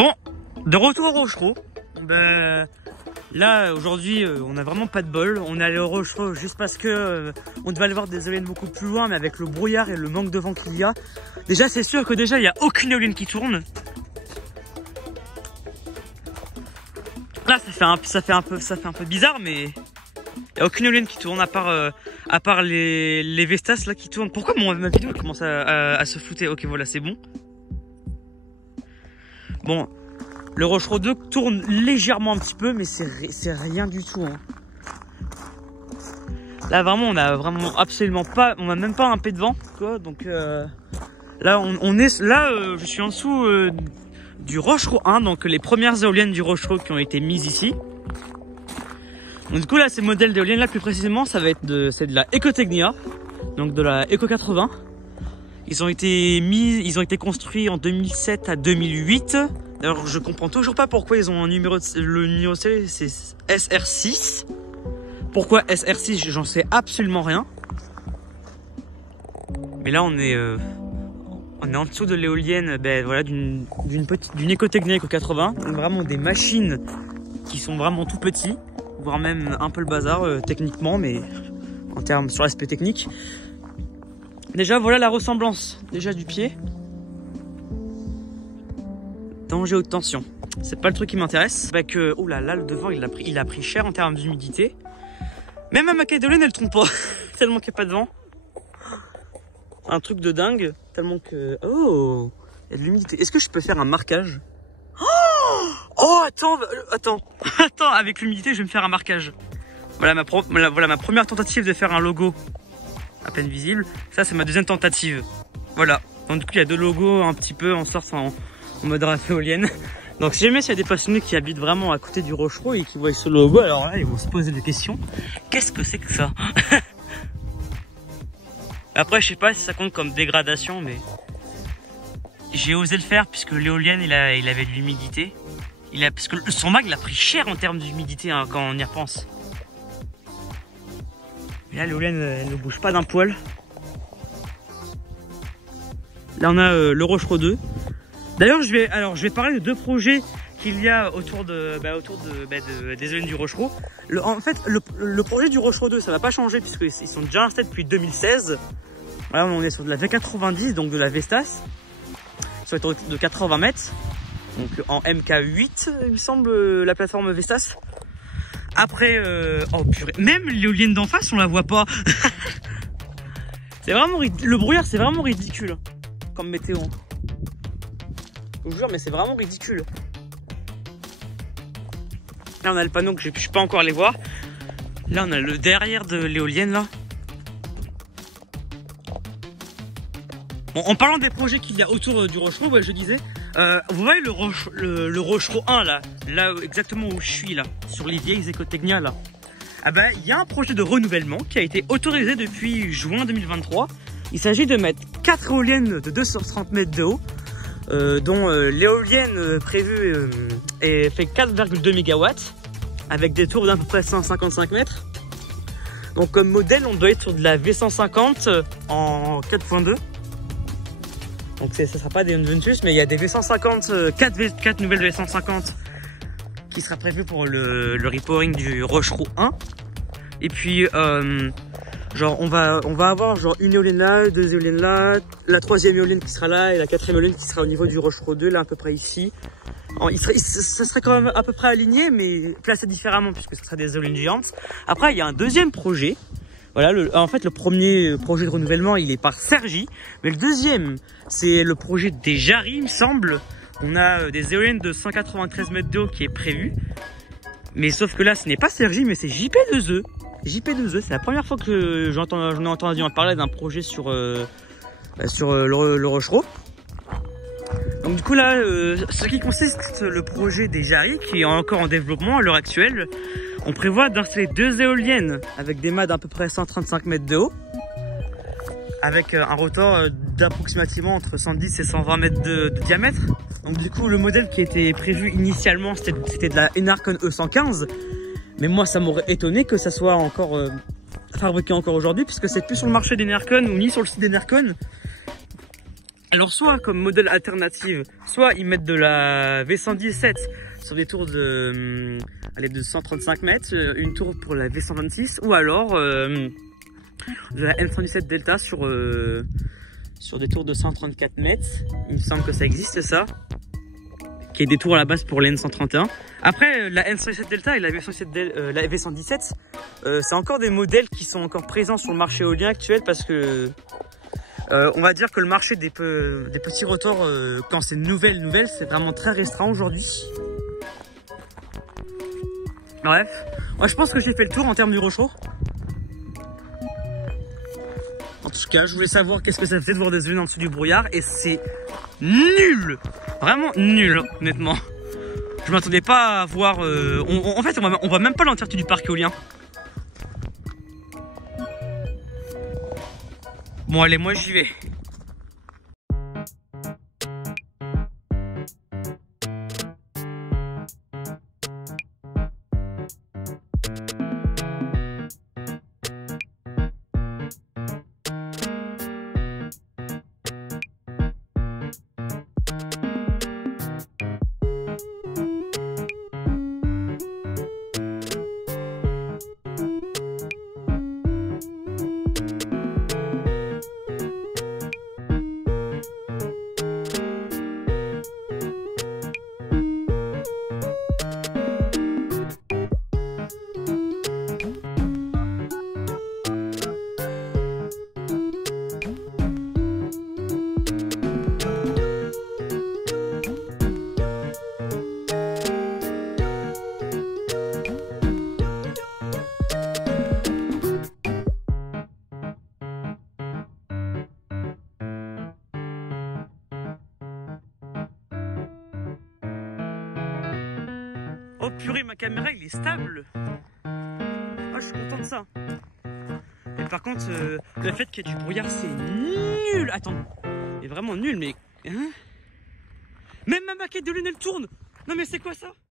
Bon, de retour au Rochereau. Ben, là, aujourd'hui, on a vraiment pas de bol. On est allé au Rochereau juste parce que on devait aller voir des éoliennes beaucoup plus loin, mais avec le brouillard et le manque de vent qu'il y a. Déjà, c'est sûr que déjà, il n'y a aucune éolienne qui tourne. Là, ça fait un peu bizarre, mais il n'y a aucune éolienne qui tourne à part les Vestas là qui tournent. Pourquoi ma vidéo commence à se flouter? Ok, voilà, c'est bon. Bon, le Rochereau 2 tourne légèrement un petit peu, mais c'est rien du tout. Hein. Là, vraiment, on a vraiment absolument pas, on a même pas un pet de vent, quoi. Donc là, je suis en dessous du Rochereau 1, donc les premières éoliennes du Rochereau qui ont été mises ici. Donc du coup là, ces modèles d'éoliennes là, plus précisément, ça va être c'est de la Ecotechnia, donc de la Eco 80. Ils ont été construits en 2007 à 2008. Alors je comprends toujours pas pourquoi ils ont le numéro de série, c'est SR6. Pourquoi SR6, j'en sais absolument rien. Mais là on est en dessous de l'éolienne, ben voilà, d'une Ecotechnia Eco 80. Donc vraiment des machines qui sont vraiment tout petits, voire même un peu le bazar techniquement, mais en termes sur l'aspect technique. Déjà voilà la ressemblance déjà du pied. Danger haute tension. C'est pas le truc qui m'intéresse. Avec oh là là, le devant il a pris cher en termes d'humidité. Même ma maquette d'éolienne elle trompe pas. Tellement qu'il n'y a pas de vent. Un truc de dingue. Tellement que. Oh, il y a de l'humidité. Est-ce que je peux faire un marquage? Oh attends, avec l'humidité je vais me faire un marquage. Voilà ma première tentative de faire un logo à peine visible. Ça c'est ma deuxième tentative. Voilà. Donc du coup il y a deux logos un petit peu en sorte en mode éolienne. Donc si jamais il y a des passionnés qui habitent vraiment à côté du Rochereau et qui voient ce logo, alors là ils vont se poser des questions. Qu'est-ce que c'est que ça? Après je sais pas si ça compte comme dégradation, mais j'ai osé le faire puisque l'éolienne il avait de l'humidité. Parce que son mag il a pris cher en termes d'humidité hein, quand on y repense. Et là l'éolienne elle ne bouge pas d'un poil. Là on a le Rochereau 2. D'ailleurs je vais parler de deux projets qu'il y a autour des éoliennes du Rochereau. En fait le projet du Rochereau 2 ça va pas changer puisqu'ils sont déjà installés depuis 2016. Voilà, on est sur de la V90, donc de la Vestas, sur une hauteur de 80 mètres, donc en MK8 il me semble la plateforme Vestas. Après, oh purée, même l'éolienne d'en face on la voit pas. C'est vraiment le brouillard, c'est vraiment ridicule comme météo. Je vous jure, mais c'est vraiment ridicule. Là on a le panneau que je peux pas encore les voir. Là on a le derrière de l'éolienne là. Bon, en parlant des projets qu'il y a autour du Rochereau, ouais, je disais, vous voyez le Rochereau 1 là exactement où je suis là, sur les vieilles Ecotechnia là. Ah bah il y a un projet de renouvellement qui a été autorisé depuis juin 2023. Il s'agit de mettre 4 éoliennes de 230 mètres de haut, dont l'éolienne prévue fait 4,2 MW avec des tours d'à peu près 155 mètres. Donc comme modèle on doit être sur de la V150 en 4.2. Donc ça sera pas des Ventus, mais il y a des V150, 4 nouvelles V150 qui sera prévues pour le repowering du Rochereau 1. Et puis genre on va avoir genre une éolienne là, deux éoliennes là, la troisième éolienne qui sera là et la quatrième éolienne qui sera au niveau du Rochereau 2 là à peu près ici. Ça serait quand même à peu près aligné mais placé différemment puisque ce serait des éoliennes géantes. Après il y a un deuxième projet. Voilà, en fait le premier projet de renouvellement il est par Cergy, mais le deuxième c'est le projet des Jarry il me semble. On a des éoliennes de 193 mètres de haut qui est prévu, mais sauf que là ce n'est pas Cergy mais c'est JP2E. JP2E, c'est la première fois que j'en ai entendu en parler d'un projet sur le Rochereau. Donc du coup là, ce qui consiste le projet des Jarry qui est encore en développement à l'heure actuelle, on prévoit d'installer 2 éoliennes avec des mâts d'à peu près 135 mètres de haut, avec un rotor d'approximativement entre 110 et 120 mètres de diamètre. Donc du coup le modèle qui était prévu initialement c'était de la Enercon E115, mais moi ça m'aurait étonné que ça soit encore fabriqué encore aujourd'hui puisque c'est plus sur le marché d'Enercon ou ni sur le site d'Enercon. Alors soit comme modèle alternative, soit ils mettent de la V117 sur des tours de, de 135 mètres, une tour pour la V126, ou alors de la N117 Delta sur des tours de 134 mètres. Il me semble que ça existe ça, qui est des tours à la base pour la N131. Après la N117 Delta et la V117, c'est encore des modèles qui sont encore présents sur le marché éolien actuel parce que on va dire que le marché des petits rotors, quand c'est nouvelle, c'est vraiment très restreint aujourd'hui. Bref, moi je pense que j'ai fait le tour en termes du Rochereau. En tout cas, je voulais savoir qu'est-ce que ça faisait de voir des éoliennes en dessous du brouillard, et c'est nul, vraiment nul, honnêtement. Je m'attendais pas à voir. En fait, on voit même pas l'entièreté du parc éolien. Bon allez, moi j'y vais. Oh purée, ma caméra il est stable. Oh, je suis content de ça. Et par contre, le fait qu'il y ait du brouillard, c'est nul. Attends, c'est vraiment nul, mais... Hein, même ma maquette de lune, elle tourne. Non mais c'est quoi ça?